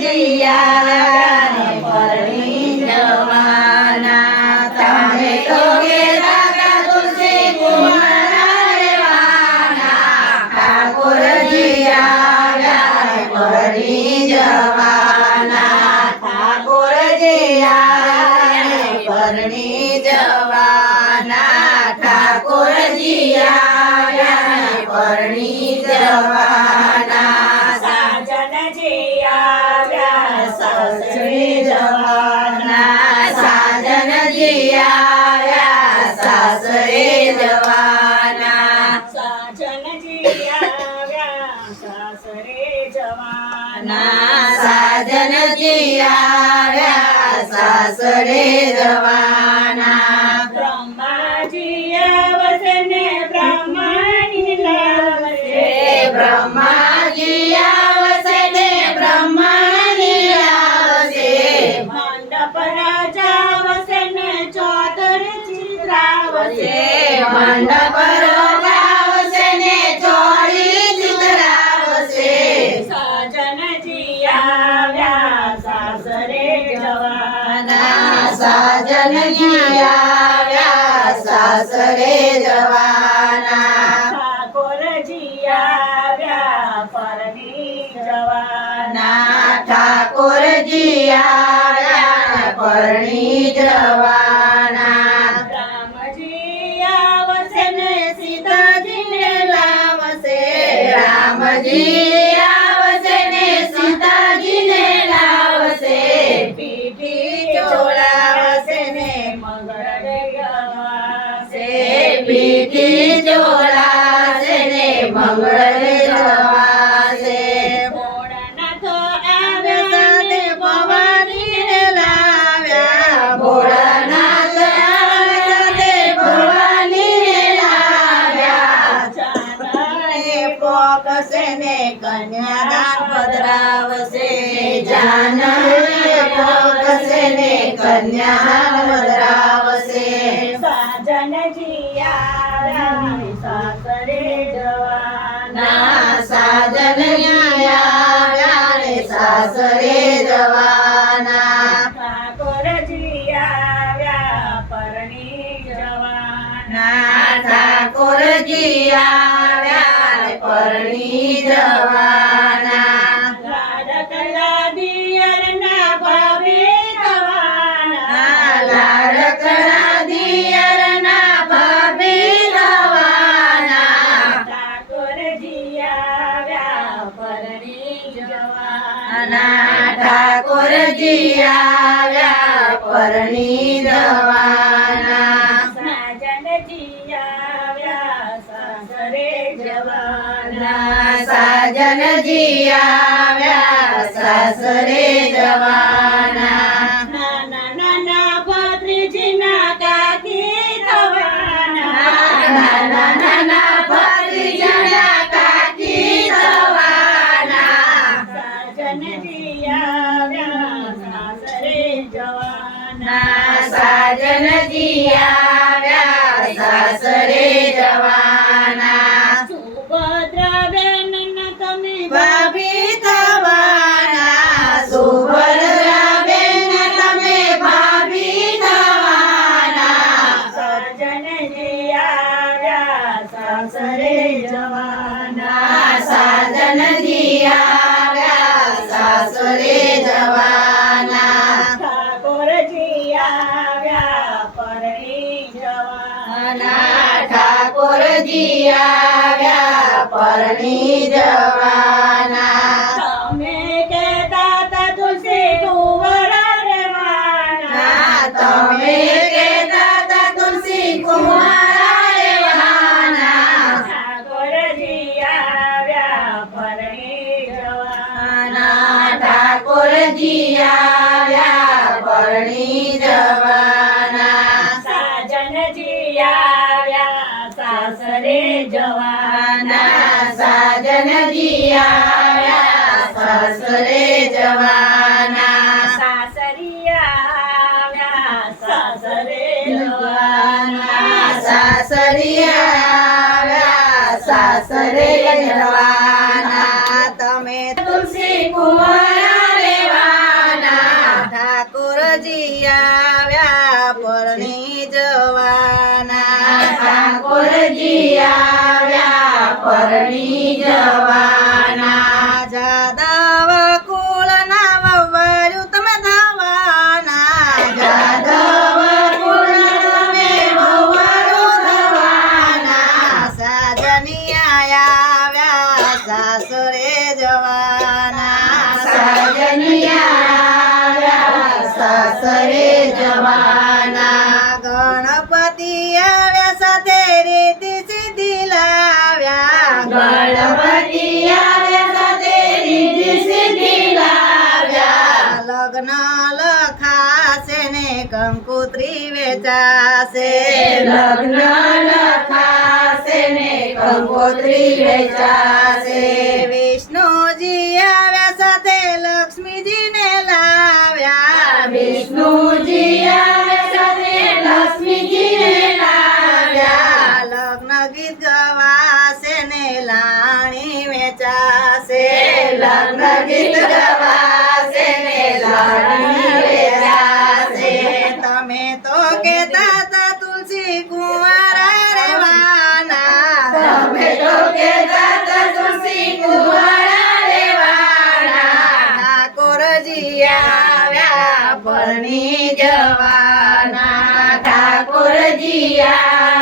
જીયા ને પરણી જવાના તમે તો કહેતા હતા તુલસી કુંવારા રહેવાના ઠાકોરજી આવ્યા ને પરણી જવાના ઠાકોરજી આવ્યા ને પરણી જવાના ઠાકોરજી આવ્યા ને પરણી જવાના સાજનજી આવ્યા સાસરે જવાના સાજનજી આવ્યા સાસરે જવાના સાજનજી આવ્યા સાસરે જવાના સાજનજી આવ્યા સાસરે જવાના બ્રહ્માજી આવશે ને બ્રહ્માની લાવશે બ્રહ્માજી આવશે ને બ્રહ્માની આવશે મંડપ રાજાવશે ને ચોતર ચિત્રાવશે મંડપ રોજાવશે ને ચોળી ચિતરાવશે સાજનજી આવ્યા સાસરે જવાના સાજનજી આવ્યા સાસરે જવાના ઠાકોરજી આવ્યા પરણી જવાના ઠાકોરજી આવ્યા પરણી જવાના રામજી આવશે ને સીતાજીને લાવશે રામજી આવશે ને સીતાજીને લાવશે પીઠી ચોળાવશે ને મંગળ ગવાશે પીઠી જોડાશે ને મંગળ જવાશે ભોળાનાથ આવ્યા ને ભવાનીને લાવ્યા ભોળાનાથ આવ્યા ને ભવાનીને લાવ્યા ચાંદને પોકશે ને કન્યાદાન પધરાવશે જાનને પોકશે ને કન્યા પધરાવશે સાજનજી આવ્યા સાસરે જવાના સાજનજી આવ્યા ને સાસરે જવાના ઠાકોરજી આવ્યા પરણી જવાના ઠાકોરજી આવ્યા ને પરણી જવાના લાડકડા દિયરના ભાભી થવાના લાડકડા દિયરના ભાભી થવાના ઠાકોરજી આવ્યા પરણી જવાના ઠાકોરજી આવ્યા પરણી જવાના સાજનજી આવ્યા સાસરે જવાના સાજનજી આવ્યા સાસરે જવાના નાના નાના ભત્રીજીના કાકી થવાના નાના નાના ભત્રીજાના કાકી થવાના સાજનજી આવ્યા સાસરે જવાના સાજનજી આવ્યા સાસરે જવાના સુભદ્રાબેન તમે ભાભી થવાના સુભદ્રાબેન તમે ભાભી થવાના સાજનજી આવ્યા સાસરે જવાના સાજનજી આવ્યા સાસરે જવાના ઠાકોરજી આવ્યા પરણી જવાના ઠાકોરજી આવ્યા પરણી જવાના તમે કહેતા હતા તુલસી કુંવરા રહેવાના તમે કહેતા હતા તુલસી કુંવારા રહેવાના ઠાકોરજી આવ્યા પરણી જવાના ઠાકોરજી આવ્યા પરણી જવાના સાજનજી આવ્યા સાસરે જવાના સાજનજી આવ્યા સાસરે જવાના સાસરિયા સાસરે જવાના સાસરિયા સાસરે જવાના તમે તુલસી કુંવારા લેવા પરણી જવાના જાદવ કુળના વવવાર્યું તમે થવાના જાદવ કુળના તમે વહુવારું થવાના સાજની આવ્યા સાસરે જવાના સાજનિયા સાસરે જવાના ગણપતિ આવ્યા સાથે રીતિ સિદ્ધિ લાવ્યા ગણપતિ આવ્યા સાથે રીતિ સિદ્ધિ લાવ્યા લગ્ન લખાશે ને કંકુત્રી વેચાશે લગ્ન લખાશે ને કંકોત્રી વેચાશે વિષ્ણુજી આવ્યા સાથે લક્ષ્મીજીને લાવ્યા વિષ્ણુજી આવ્યા સાથે લક્ષ્મીજીને લાવ્યા લગ્ન ગીત ગવાશે ને લાણી વેચાશે લગ્ન ગીત ગવાશે ને લાડણી વેચાશે તમે તો કેતા હતા તુલસી કુંવારા રેવાના તમે તો કહેતા હતા તુલસી કુંવારા રહેવાના ઠાકોરજી આવ્યા પરણી જવાના ઠાકોરજી આવ્યા